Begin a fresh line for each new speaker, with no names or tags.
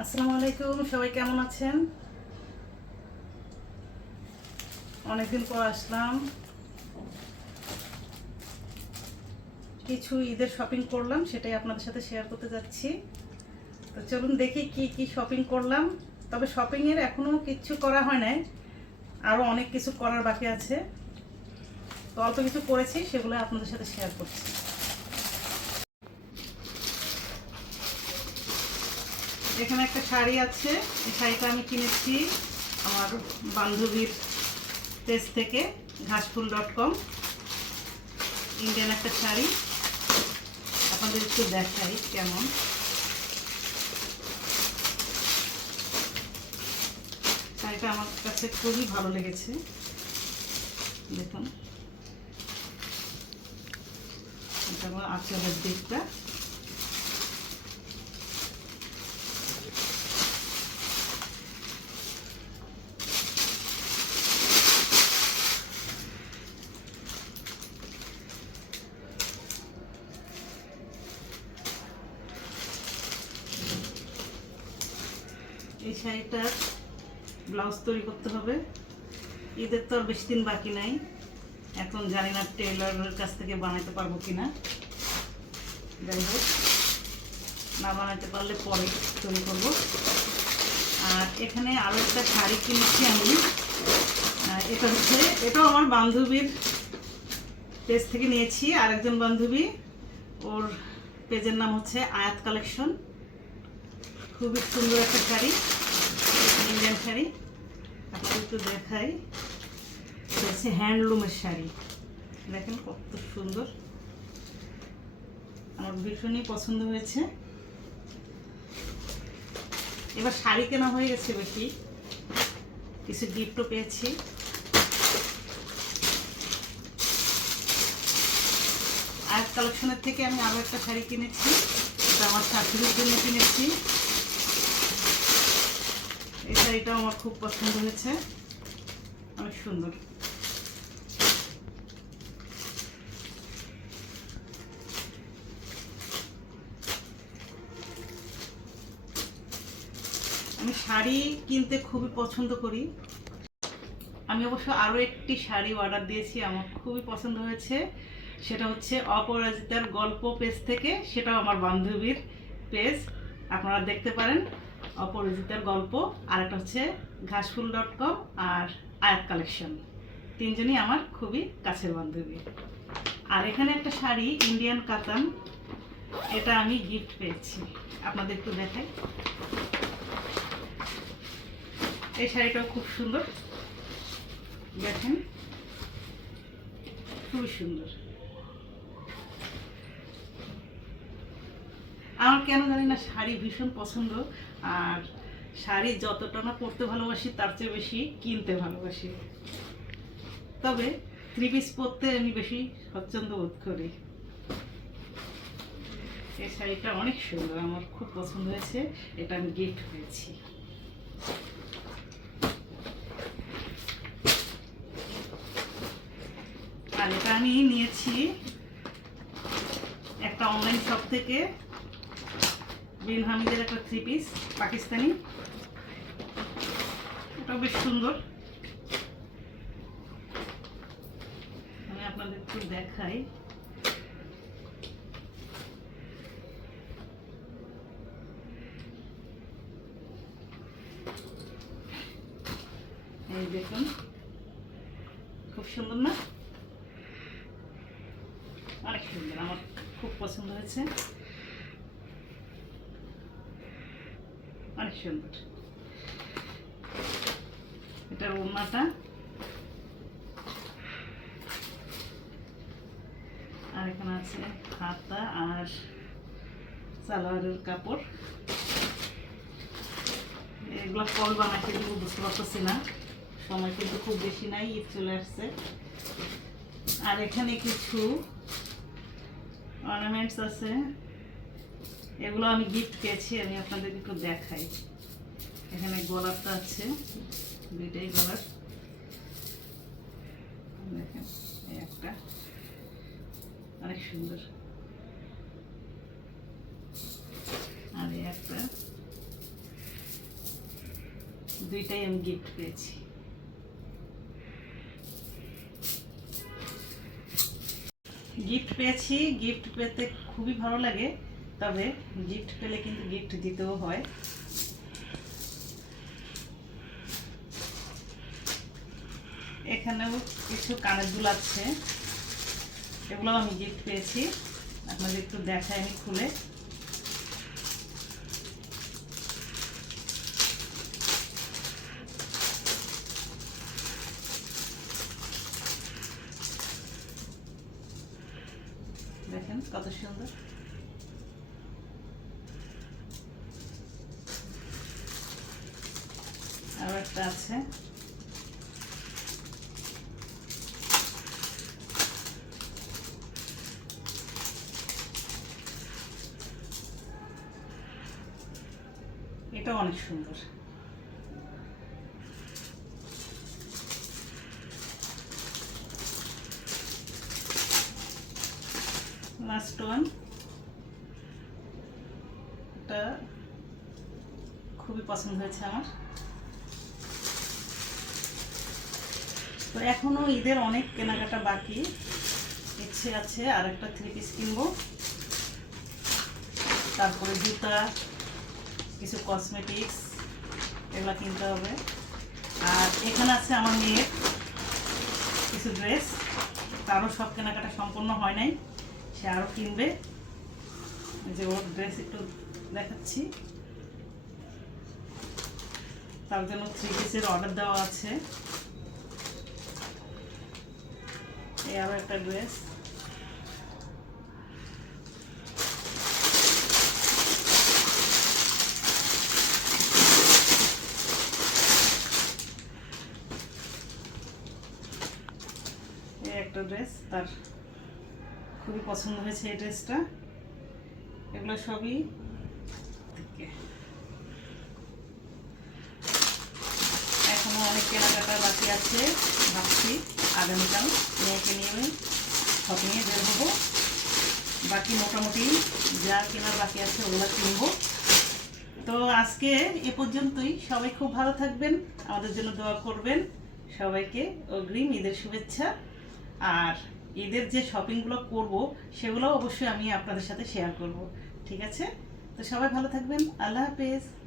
আসসালামু আলাইকুম, সবাই কেমন আছেন? অনেকদিন পর আসলাম। কিছু ঈদের শপিং করলাম, সেটাই আপনাদের সাথে শেয়ার করতে যাচ্ছি। তো চলুন দেখি কি কি শপিং করলাম। তবে শপিংয়ের এখনও কিচ্ছু করা হয় নাই আরও অনেক কিছু করার বাকি আছে। তো অল্প কিছু করেছি, সেগুলো আপনাদের সাথে শেয়ার করছি। এখানে একটা শাড়ি আছে। এই শাড়িটা আমি কিনেছি আমার বান্ধবীর পেজ থেকে, ঘাসফুল ডট কম। ইন্ডিয়ান একটা শাড়ি। আপনাদের একটু দেখাই কেমন। শাড়িটা আমার কাছে খুবই ভালো লেগেছে। দেখুন। আঁচলের দিকটা। শাড়িটার ব্লাউজ তৈরি করতে হবে। ঈদের তো আর বেশি দিন বাকি নাই। এখন জানি না টেলারের কাছ থেকে বানাতে পারব কিনা। যাই হোক, না বানাতে পারলে পরে তৈরি করব। আর এখানে আরও একটা শাড়ি কিনেছি আমি। এটা হচ্ছে, এটাও আমার বান্ধবীর পেজ থেকে নিয়েছি। আরেকজন বান্ধবী, ওর পেজের নাম হচ্ছে আয়াত কালেকশন। খুবই সুন্দর একটা শাড়ি। ইন্ডিয়ান শাড়ি আপনাদের একটু দেখাই। হচ্ছে হ্যান্ডলুমের শাড়ি। দেখেন কত সুন্দর। আমার ভীষণই পছন্দ হয়েছে। এবার শাড়ি কেনা হয়ে গেছে বেশি কিছু গিফটও পেয়েছি। আয়াত কালেকশনের থেকে আমি আরও একটা শাড়ি কিনেছি। এটা আমার শাশুড়ির জন্য কিনেছি। এই শাড়িটাও আমার খুব পছন্দ হয়েছে। অনেক সুন্দর। আমি শাড়ি কিনতে খুবই পছন্দ করি। আমি অবশ্য আরও একটি শাড়ি অর্ডার দিয়েছি, আমার খুবই পছন্দ হয়েছে। সেটা হচ্ছে অপরাজিতার গল্প পেজ থেকে, সেটাও আমার বান্ধবীর পেজ। আপনারা দেখতে পারেন। অপরাজিতার গল্প আর একটা হচ্ছে ঘাসফুল ডট কম আর আয়াত কালেকশন তিনজনই আমার খুবই কাছের বান্ধবী। আর এখানে একটা শাড়ি ইন্ডিয়ান কাতান, এটা আমি গিফট পেয়েছি। আপনাদের একটু দেখাই। এই শাড়িটাও খুব সুন্দর। দেখেন, খুবই সুন্দর। আমার কেন জানি না শাড়ি ভীষণ পছন্দ। আর শাড়ি যতটা না পরতে ভালোবাসি, তার চেয়ে বেশি কিনতে ভালোবাসি। তবে থ্রি পিস পরতে আমি বেশি স্বচ্ছন্দ বোধ করি। এই শাড়িটা অনেক সুন্দর, আমার খুব পছন্দ হয়েছে, এটা আমি গিফট পেয়েছি। আর এটা আমি নিয়েছি একটা অনলাইন শপ থেকে। বিন হামিদের একটা থ্রি পিস পাকিস্তানি। এটা বেশ সুন্দর। আমি আপনাদের একটু দেখাই। এই দেখুন, খুব সুন্দর না? অনেক সুন্দর, আমার খুব পছন্দ হয়েছে। সুন্দর এটার ওড়নাটা আর এখানে আছে হাতা আর সালোয়ারের কাপড় এগুলো ফল বানাতে কিন্তু বুঝতে পারতেছি না। সময় কিন্তু খুব বেশি নাই, ঈদ চলে আসছে। আর এখানে কিছু অর্নামেন্টস আছে। এগুলো আমি গিফট পেয়েছি, আমি আপনাদের একটু দেখাই। এখানে গোলাপটা আছে, দুইটাই গোলাপ। দেখেন একটা। অনেক সুন্দর। আর একটা। দুইটাই আমি গিফট পেয়েছি। গিফট পেয়েছি গিফট পেতে খুবই ভালো লাগে। তবে গিফট পেলে কিন্তু গিফট দিতেও হয়। এখানেও কিছু কানের দুল আছে। এগুলো আমি গিফট পেয়েছি। আপনাদের একটু দেখাই আমি খুলে। দেখেন কত সুন্দর আরও একটা আছে এটা অনেক সুন্দর। লাস্ট ওয়ান এটা খুবই পছন্দ হয়েছে আমার। তো এখনও ঈদের অনেক কেনাকাটা বাকি। ইচ্ছে আছে আর একটা থ্রি পিস কিনবো। তারপরে জুতা কিছু কসমেটিক্স এগুলো কিনতে হবে। আর এখানে আছে আমার মেয়ের কিছু ড্রেস তারও সব কেনাকাটা সম্পূর্ণ হয় নাই। সে আরও কিনবে। যে ওর ড্রেস একটু দেখাচ্ছি। তার জন্য থ্রি পিসের অর্ডার দেওয়া আছে। এই আরও একটা ড্রেস এই একটা ড্রেস তার খুবই পছন্দ হয়েছে এই ড্রেসটা এগুলো সবই এখনও অনেক কেনাকাটা বাকি আছে, ভাবছি আগামীকাল মেয়েকে নিয়ে শপিংয়ে বের হব। বাকি মোটামুটি যা কেনার বাকি আছে ওগুলো কিনবো। তো আজকে এ পর্যন্তই। সবাই খুব ভালো থাকবেন, আমাদের জন্য দোয়া করবেন। সবাইকে অগ্রিম ঈদের শুভেচ্ছা। আর ঈদের যে শপিংগুলো করব সেগুলো অবশ্যই আমি আপনাদের সাথে শেয়ার করব। ঠিক আছে? তো সবাই ভালো থাকবেন। আল্লাহ হাফেজ।